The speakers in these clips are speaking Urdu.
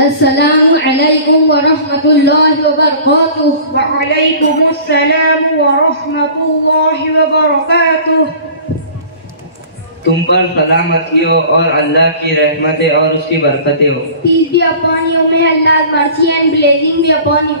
السلام علیکم ورحمۃ اللہ وبرکاتہ۔ وعلیکم السلام ورحمۃ اللہ وبرکاتہ۔ تم پر سلامتی ہو اور اللہ کی رحمتیں اور اس کی برکتیں ہو۔ Peace be upon you, may Allah's mercy and blessing be upon you.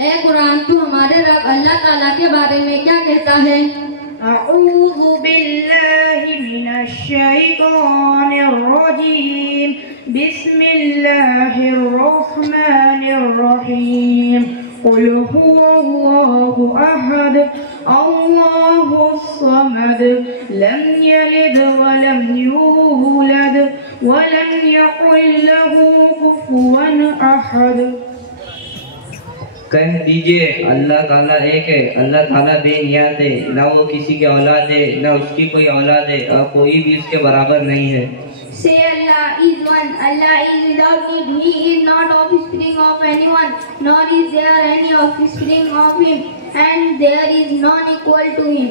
اے قرآن تو ہمارے رب اللہ تعالیٰ کے بارے میں کیا کہتا ہے؟ اعوذ باللہ من الشیطان الرجیم، بسم اللہ الرحمن الرحیم، قل هو اللہ احد اللہ الصمد لم یلد ولم یولد ولم یکن له کفوا احد۔ کہہ دیجئے اللہ تعالیٰ ایک ہے، اللہ تعالیٰ بے نیاز ہے، نہ وہ کسی کی اولاد ہے نہ اس کی کوئی اولاد ہے اور کوئی بھی اس کے برابر نہیں ہے۔ Say Allah is one, Allah is without need, He is not offspring of anyone, nor is there any offspring of Him, and there is none equal to Him.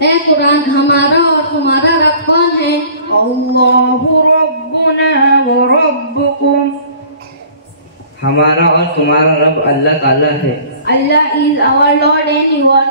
اے قرآن ہمارا اور تمہارا رب کون ہے؟ اللہ ربنا و ربکم، ہمارا اور تمہارا رب اللہ تعالیٰ ہے۔ اللہ is our Lord and yours.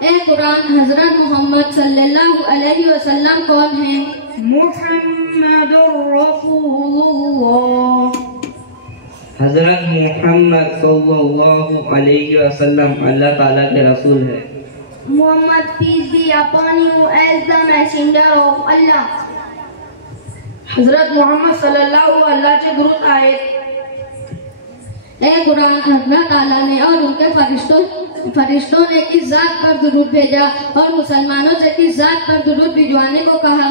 اے قرآن حضرت محمد صلی اللہ علیہ وسلم کون ہیں؟ محمد رسول اللہ، حضرت محمد صلی اللہ علیہ وسلم اللہ تعالیٰ کے رسول ہے۔ Muhammad peace be upon you as the messenger of Allah. حضرت محمد صلی اللہ اللہ کے درود آیت۔ اے قرآن اللہ تعالیٰ نے اور ان کے فرشتوں نے کس ذات پر درود بھیجا اور مسلمانوں سے کس ذات پر درود بھجوانے کو کہا؟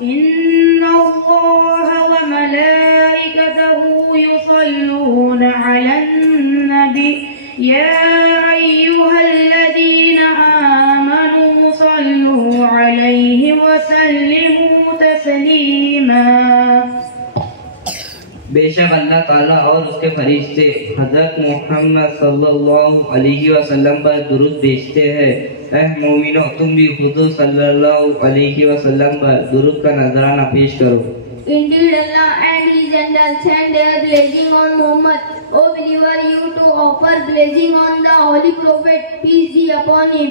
ان اللہ وملائکته یصلون علی النبی یا ایہا الذین آمنوا صلوا علیہ وسلموا تسلیما۔ بے شک اللہ تعالیٰ اور اس کے فرشتے حضرت محمد صلی اللہ علیہ وسلم پر درود بھیجتے ہیں۔ اے مومنو تم بھی حضور صلی اللہ علیہ وسلم پر درود کا نذرانہ پیش کرو۔ Indeed Allah and His angels send their blessing on Muhammad. O believer, you to offer blessing on the Holy Prophet, peace be upon him.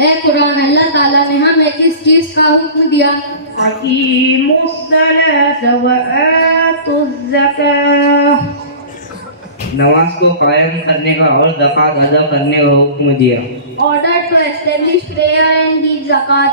اے قرآن اللہ تعالیٰ نے ہمیں کس چیز کا حکم دیا؟ اقیموا الصلاة وآتوا الزکاة، نماز کو قائم کرنے کا اور زکوٰۃ ادا کرنے کا حکم دیا۔ Order to establish prayer and give zakat.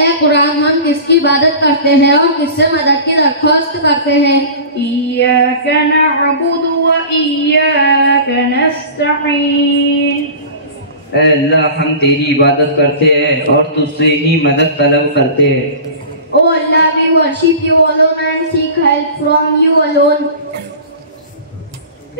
اے قرآن ہم کس کی عبادت کرتے ہیں اور کس سے مدد کی درخواست کرتے ہیں؟ ایاک نعبد و ایاک نستعین، اے اللہ ہم تیری عبادت کرتے ہیں اور تجھ سے ہی مدد طلب کرتے ہیں۔ Oh Allah, we worship you alone and seek help from you alone.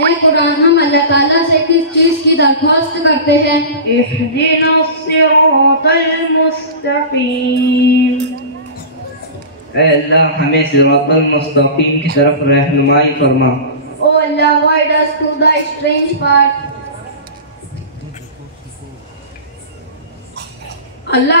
اے قرآن ہم اللہ تعالیٰ سے کس چیز کی درخواست کرتے ہیں؟ اهدنا الصراط المستقیم، اے اللہ ہمیں صراط المستقیم کی طرف رہنمائی فرما۔ Oh Allah, guide us through the strange path. اللہ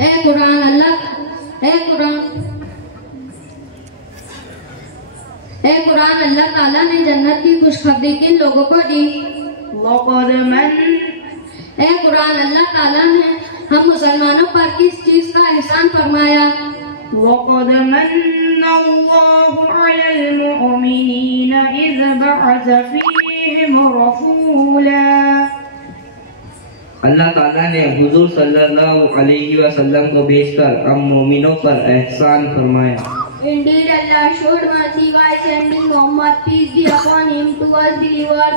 اے قرآن اللہ تعالیٰ نے جنت کی خوشخبری کن لوگوں کو دی؟ لقد من، اے قرآن اللہ تعالیٰ نے ہم مسلمانوں پر کس چیز کا احسان فرمایا؟ لقد من اللہ علی المؤمنین اذ بعث فیہم رسولا، اللہ تعالیٰ نے حضور صلی اللہ علیہ وسلم کو بھیج کر ہم مومنوں پر احسان فرمایا۔ Indeed Allah showed mercy by sending Muhammad, peace be be upon him, was delivered.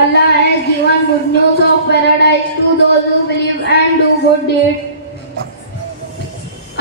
Allah has given good news of paradise to those who believe and do good deeds.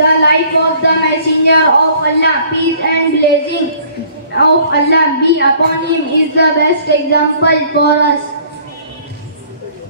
The life of the messenger of Allah, peace and blessing of Allah be upon him, is the best example for us.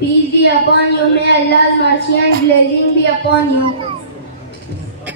Peace be upon you, may Allah's mercy and blessing be upon you.